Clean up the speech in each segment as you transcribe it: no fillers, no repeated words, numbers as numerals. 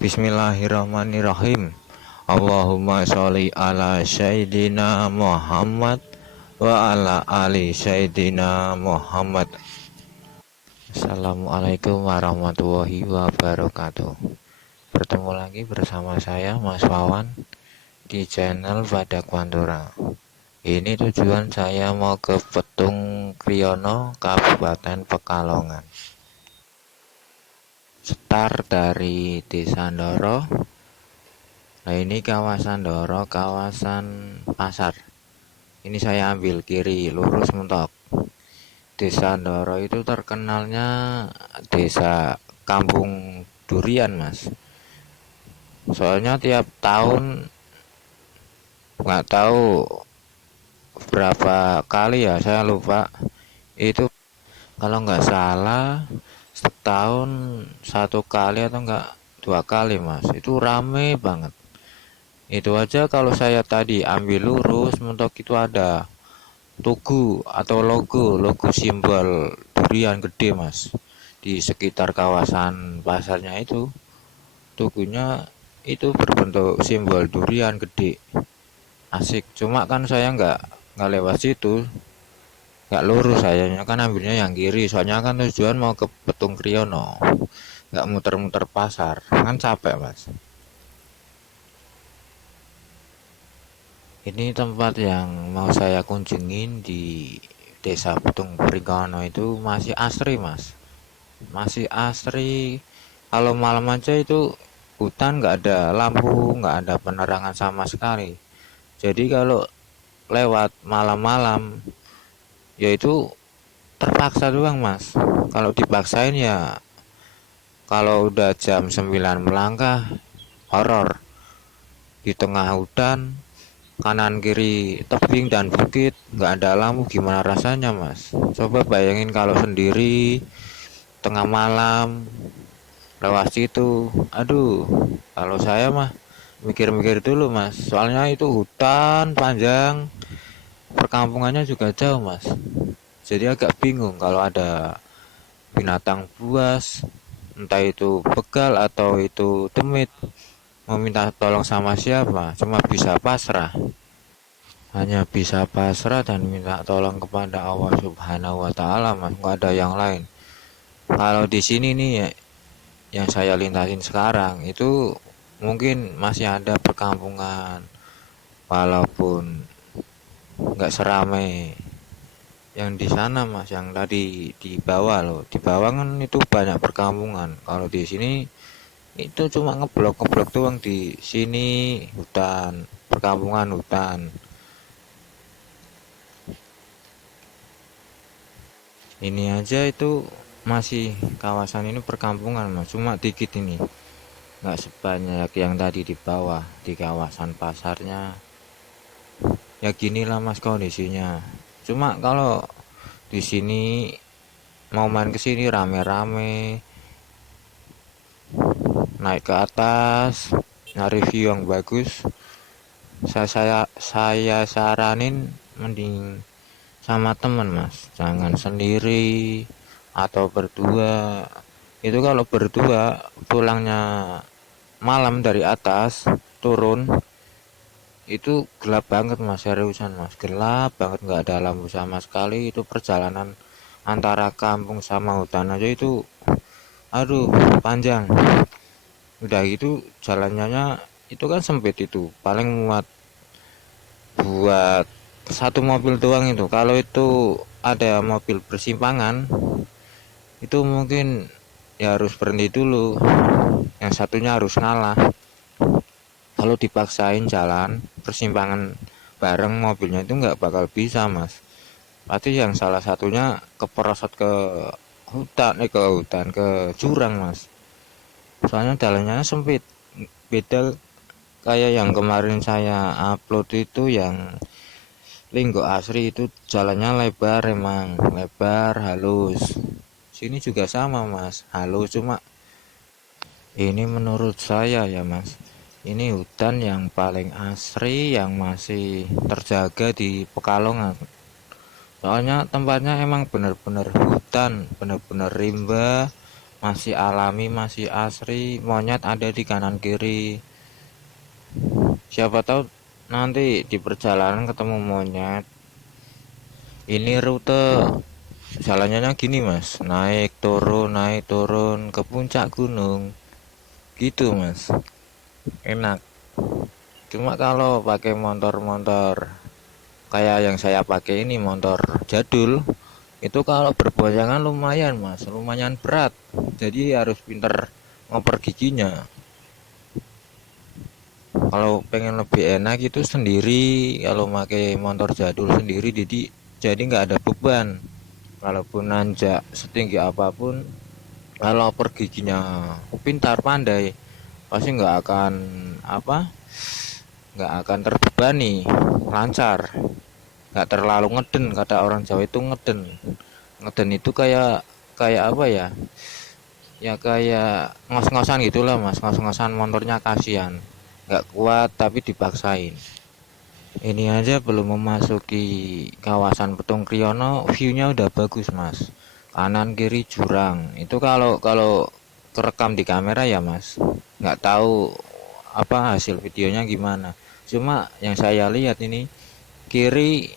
Bismillahirrahmanirrahim. Allahumma sholli ala Sayyidina Muhammad wa ala ali Sayyidina Muhammad. Assalamualaikum warahmatullahi wabarakatuh. Bertemu lagi bersama saya Mas Wawan di channel Badak Pantura. Ini tujuan saya mau ke Petung Kriyono, Kabupaten Pekalongan. Start dari Desa Ndoro. Nah, ini kawasan Ndoro, kawasan pasar. Ini saya ambil kiri, lurus mentok. Desa Ndoro itu terkenalnya desa kampung durian, Mas. Soalnya tiap tahun nggak tahu berapa kali ya, saya lupa. Itu kalau nggak salah setahun satu kali atau enggak dua kali, Mas. Itu rame banget. Itu aja kalau saya tadi ambil lurus mentok itu ada tugu atau logo simbol durian gede, Mas. Di sekitar kawasan pasarnya itu tugunya itu berbentuk simbol durian gede. Asik. Cuma kan saya nggak lewat situ. Nggak lurus, sayanya kan ambilnya yang kiri, soalnya kan tujuan mau ke Petung Kriyono, nggak muter-muter pasar kan capek, Mas. Ini tempat yang mau saya kunjungin di desa Petung Kriyono itu masih asri, Mas, masih asri. Kalau malam aja itu hutan, nggak ada lampu, nggak ada penerangan sama sekali. Jadi kalau lewat malam-malam yaitu terpaksa doang, Mas. Kalau dipaksain ya kalau udah jam 9 melangkah horor. Di tengah hutan, kanan kiri tebing dan bukit, nggak ada lampu, gimana rasanya, Mas? Coba bayangin kalau sendiri tengah malam lewat situ. Aduh, kalau saya mah mikir-mikir dulu, Mas. Soalnya itu hutan panjang, perkampungannya juga jauh, Mas. Jadi agak bingung kalau ada binatang buas, entah itu begal atau itu demit, mau minta tolong sama siapa, cuma bisa pasrah. Hanya bisa pasrah dan minta tolong kepada Allah Subhanahu wa Ta'ala, Mas. Nggak ada yang lain. Kalau di sini nih ya, yang saya lintasin sekarang itu mungkin masih ada perkampungan, walaupun nggak seramai yang di sana, Mas. Yang tadi di bawah loh, di bawah kan itu banyak perkampungan. Kalau di sini itu cuma ngeblok doang. Di sini hutan, perkampungan hutan. Ini aja itu masih kawasan ini perkampungan, Mas, cuma dikit ini, nggak sebanyak yang tadi di bawah di kawasan pasarnya. Ya ginilah, Mas, kondisinya. Cuma kalau di sini mau main ke sini rame-rame, naik ke atas, nyari view yang bagus, saya saranin mending sama temen, Mas. Jangan sendiri atau berdua. Itu kalau berdua pulangnya malam dari atas turun itu gelap banget, Mas. Seriusan, Mas, gelap banget, nggak ada lampu sama sekali. Itu perjalanan antara kampung sama hutan aja itu aduh panjang. Udah gitu jalannya itu kan sempit, itu paling muat buat satu mobil doang. Itu kalau itu ada mobil persimpangan itu mungkin ya harus berhenti dulu, yang satunya harus ngalah. Kalau dipaksain jalan persimpangan bareng mobilnya itu nggak bakal bisa, Mas. Pasti yang salah satunya keperosot ke hutan, ke jurang, Mas. Soalnya jalannya sempit, beda kayak yang kemarin saya upload itu yang Linggo Asri. Itu jalannya lebar, emang lebar halus. Sini juga sama, Mas, halus. Cuma ini menurut saya ya, Mas, ini hutan yang paling asri yang masih terjaga di Pekalongan. Soalnya tempatnya emang bener-bener hutan, bener-bener rimba, masih alami, masih asri. Monyet ada di kanan kiri, siapa tahu nanti di perjalanan ketemu monyet. Ini rute jalannya gini mas, naik turun ke puncak gunung gitu mas, enak. Cuma kalau pakai motor-motor kayak yang saya pakai ini, motor jadul, itu kalau berboncengan lumayan mas, lumayan berat, jadi harus pinter ngoper giginya. Kalau pengen lebih enak itu sendiri, kalau pakai motor jadul sendiri, jadi nggak ada beban. Walaupun nanjak setinggi apapun, kalau ngoper giginya pintar pandai, pasti apa nggak akan terbebani, lancar, nggak terlalu ngeden. Kata orang Jawa itu ngeden. Ngeden itu kayak kayak apa ya, ya kayak ngos-ngosan gitulah mas, ngos-ngosan motornya, kasihan nggak kuat tapi dipaksain. Ini aja belum memasuki kawasan Petung Kriono, view-nya udah bagus mas, kanan kiri jurang. Itu kalau kalau kerekam di kamera ya mas, nggak tahu apa hasil videonya gimana. Cuma yang saya lihat ini, kiri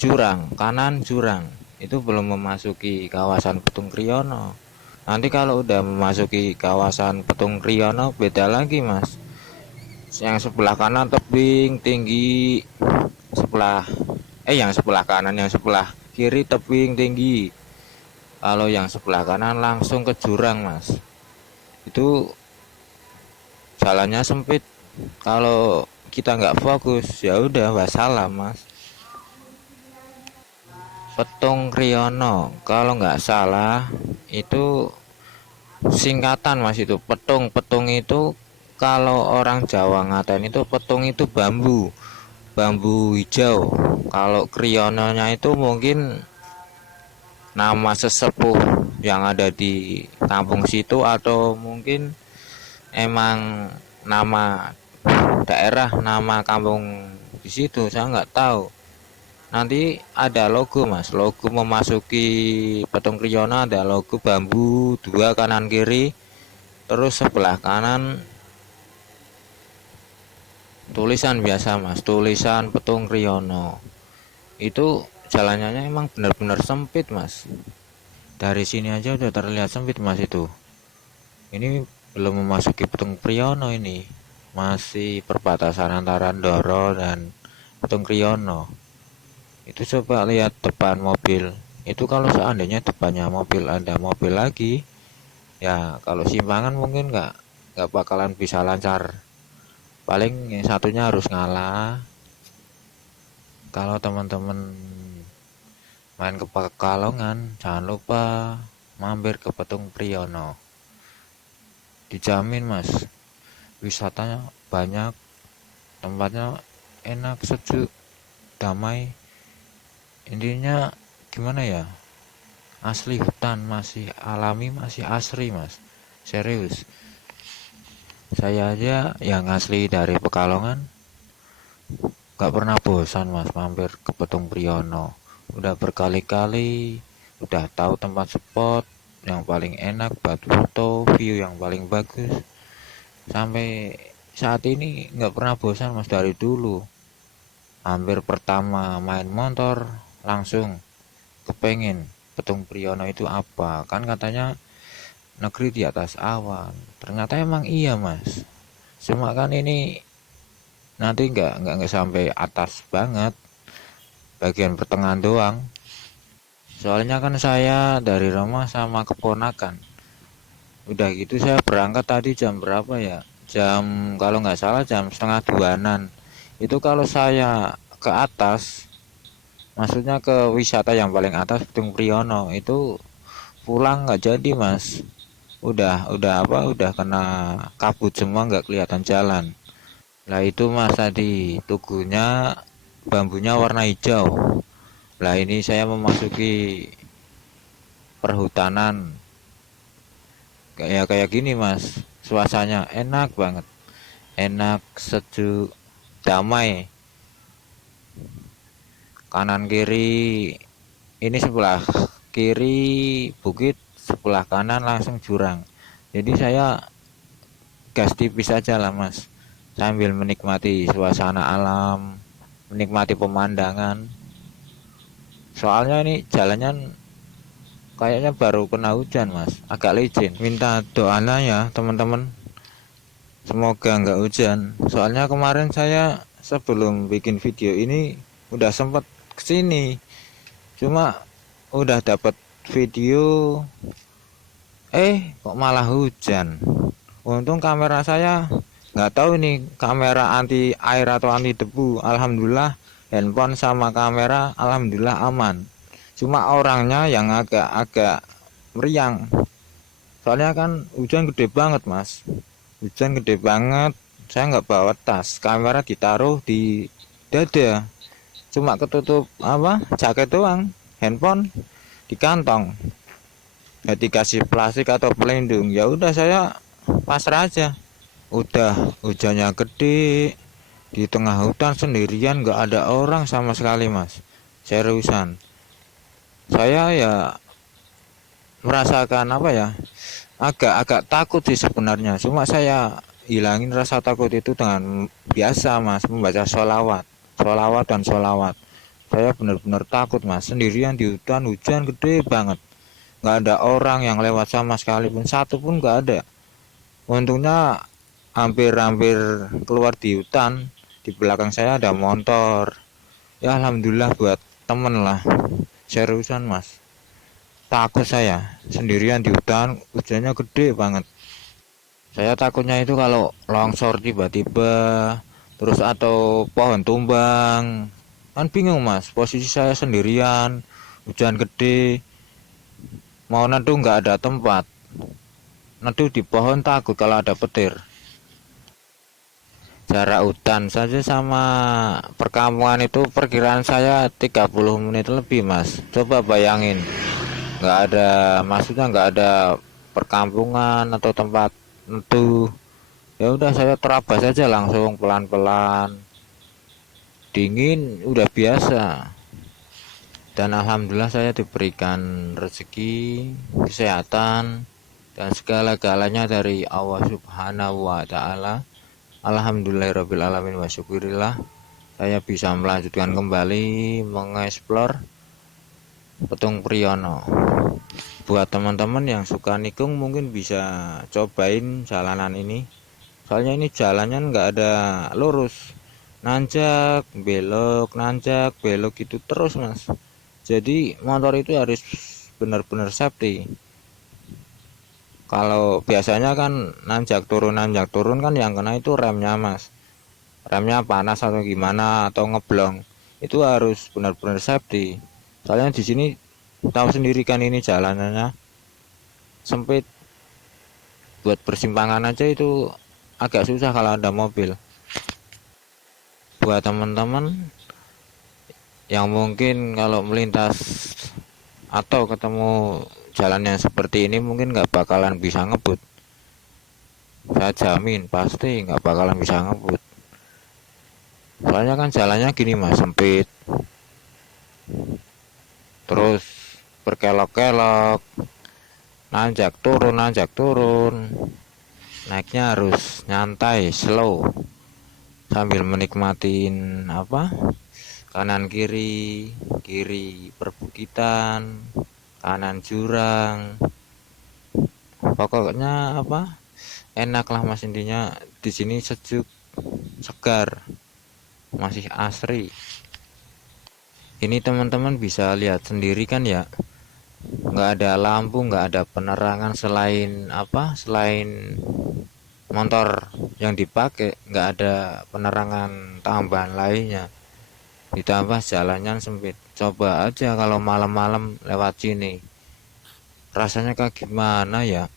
jurang, kanan jurang. Itu belum memasuki kawasan Petung Kriono. Nanti kalau udah memasuki kawasan Petung Kriono beda lagi mas. Yang sebelah kanan tebing tinggi, sebelah yang sebelah kanan, yang sebelah kiri tebing tinggi. Kalau yang sebelah kanan langsung ke jurang mas. Itu jalannya sempit. Kalau kita nggak fokus ya udah wassalam mas. Petung Kriono kalau nggak salah itu singkatan mas. Itu petung, petung itu kalau orang Jawa ngatain itu petung itu bambu, bambu hijau. Kalau Kriononya itu mungkin nama sesepuh yang ada di kampung situ, atau mungkin emang nama daerah, nama kampung di situ, saya nggak tahu. Nanti ada logo mas, logo memasuki Petung Kriono, ada logo bambu dua kanan kiri. Terus sebelah kanan tulisan biasa mas, tulisan Petung Kriono. Itu jalannya emang benar-benar sempit mas, dari sini aja udah terlihat sempit mas. Itu ini belum memasuki Petung Kriono, ini masih perbatasan antara Ndoro dan Petung Kriono. Itu coba lihat depan mobil, itu kalau seandainya depannya mobil, ada mobil lagi, ya kalau simpangan mungkin nggak bakalan bisa lancar, paling yang satunya harus ngalah. Kalau teman-teman main ke Pekalongan jangan lupa mampir ke Petung Kriono, dijamin mas, wisatanya banyak, tempatnya enak, sejuk, damai. Intinya gimana ya, asli hutan, masih alami, masih asri mas, serius. Saya aja yang asli dari Pekalongan gak pernah bosan mas mampir ke Petung Kriono. Udah berkali-kali, udah tahu tempat spot yang paling enak buat foto, view yang paling bagus. Sampai saat ini nggak pernah bosan mas, dari dulu. Hampir pertama main motor langsung kepengen Petung Kriono itu apa, kan katanya negeri di atas awan. Ternyata emang iya mas, cuma kan ini nanti nggak sampai atas banget, bagian pertengahan doang. Soalnya kan saya dari rumah sama keponakan. Udah gitu saya berangkat tadi jam berapa ya, jam kalau nggak salah jam setengah duanan. Itu kalau saya ke atas, maksudnya ke wisata yang paling atas Petung Kriono, itu pulang nggak jadi mas. Udah kena kabut semua, nggak kelihatan jalan. Lah itu mas tadi tugunya, bambunya warna hijau. Lah ini saya memasuki perhutanan, kayak gini mas, suasananya enak banget, enak, sejuk, damai. Kanan kiri, ini sebelah kiri bukit, sebelah kanan langsung jurang. Jadi saya gas tipis aja lah mas, sambil menikmati suasana alam, menikmati pemandangan. Soalnya ini jalannya kayaknya baru kena hujan mas, agak licin. Minta doanya ya teman-teman, semoga nggak hujan. Soalnya kemarin saya sebelum bikin video ini udah sempet kesini, cuma udah dapat video, kok malah hujan. Untung kamera saya nggak tahu nih kamera anti air atau anti debu. Alhamdulillah handphone sama kamera alhamdulillah aman. Cuma orangnya yang agak-agak meriang. Soalnya kan hujan gede banget mas. Hujan gede banget. Saya nggak bawa tas. Kamera ditaruh di dada. Cuma ketutup apa? Jaket doang. Handphone di kantong. Ya dikasih plastik atau pelindung. Ya udah saya pasrah aja. Udah hujannya gede di tengah hutan sendirian, nggak ada orang sama sekali mas, seriusan. Saya ya merasakan apa ya, agak-agak takut sih sebenarnya, cuma saya hilangin rasa takut itu dengan biasa mas, membaca sholawat dan sholawat. Saya benar-benar takut mas, sendirian di hutan, hujan gede banget, nggak ada orang yang lewat sama sekali pun, satu pun nggak ada. Untungnya hampir-hampir keluar di hutan, di belakang saya ada motor. Ya alhamdulillah buat temen lah. Seriusan mas, takut saya sendirian di hutan, hujannya gede banget. Saya takutnya itu kalau longsor tiba-tiba, terus atau pohon tumbang, kan bingung mas, posisi saya sendirian, hujan gede, mau neduh nggak ada tempat, neduh di pohon takut kalau ada petir. Jarak hutan saja sama perkampungan itu perkiraan saya 30 menit lebih mas. Coba bayangin, nggak ada, maksudnya nggak ada perkampungan atau tempat neduh. Ya udah saya terabas saja langsung pelan-pelan, dingin udah biasa. Dan alhamdulillah saya diberikan rezeki, kesehatan, dan segala-galanya dari Allah Subhanahu wa Ta'ala. Alhamdulillahirrabbilalamin wa syukurillah, saya bisa melanjutkan kembali mengeksplor Petung Priyono. Buat teman-teman yang suka nikung mungkin bisa cobain jalanan ini. Soalnya ini jalannya nggak ada lurus, nanjak belok gitu terus mas. Jadi motor itu harus benar-benar safety. Kalau biasanya kan nanjak turun kan yang kena itu remnya mas, remnya panas atau gimana atau ngeblong, itu harus benar-benar safety. Soalnya di sini tahu sendiri kan ini jalanannya sempit, buat persimpangan aja itu agak susah kalau ada mobil. Buat teman-teman yang mungkin kalau melintas atau ketemu jalan yang seperti ini mungkin nggak bakalan bisa ngebut, saya jamin pasti nggak bakalan bisa ngebut. Soalnya kan jalannya gini mas, sempit, terus berkelok-kelok, nanjak turun, naiknya harus nyantai, slow, sambil menikmatin apa, kanan kiri perbukitan, kanan jurang, pokoknya apa, enak lah mas. Intinya di sini sejuk, segar, masih asri. Ini teman-teman bisa lihat sendiri kan ya, nggak ada lampu, nggak ada penerangan selain apa, selain motor yang dipakai, nggak ada penerangan tambahan lainnya. Ditambah jalannya sempit. Coba aja kalau malam-malam lewat sini, rasanya kayak gimana ya.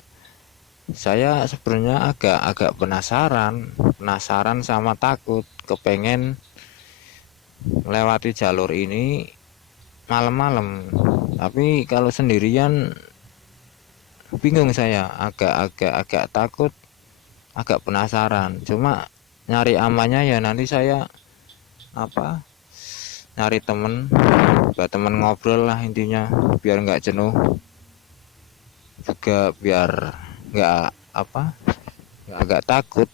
Saya sebenarnya agak penasaran sama takut, kepengen melewati jalur ini malam-malam. Tapi kalau sendirian bingung, saya agak takut, agak penasaran. Cuma nyari amannya ya nanti saya apa, nyari temen, buat temen ngobrol lah intinya, biar nggak jenuh. juga biar nggak apa agak takut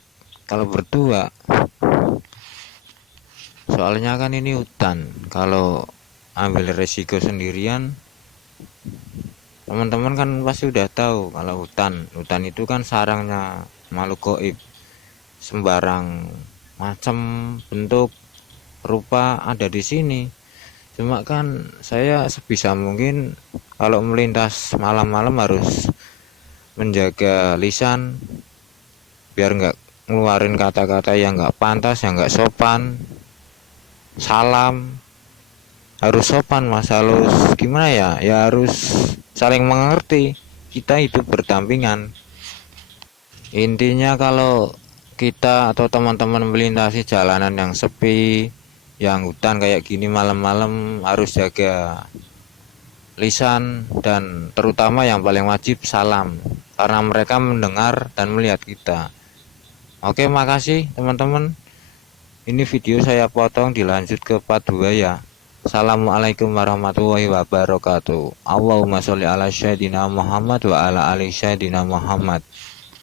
kalau berdua, soalnya kan ini hutan. Kalau ambil resiko sendirian, teman-teman kan pasti udah tahu kalau hutan itu kan sarangnya makhluk gaib, sembarang macam bentuk rupa ada di sini. Cuma kan saya sebisa mungkin kalau melintas malam-malam harus menjaga lisan biar nggak ngeluarin kata-kata yang nggak pantas, yang nggak sopan. Salam harus sopan mas, harus gimana ya, ya harus saling mengerti, kita hidup berdampingan. Intinya kalau kita atau teman-teman melintasi jalanan yang sepi, yang hutan kayak gini malam-malam, harus jaga lisan dan terutama yang paling wajib salam, karena mereka mendengar dan melihat kita. Oke, makasih teman-teman. Ini video saya potong, dilanjut ke part 2 ya. Assalamualaikum warahmatullahi wabarakatuh. Allahumma sholli ala sayyidina Muhammad wa ala ali sayyidina Muhammad.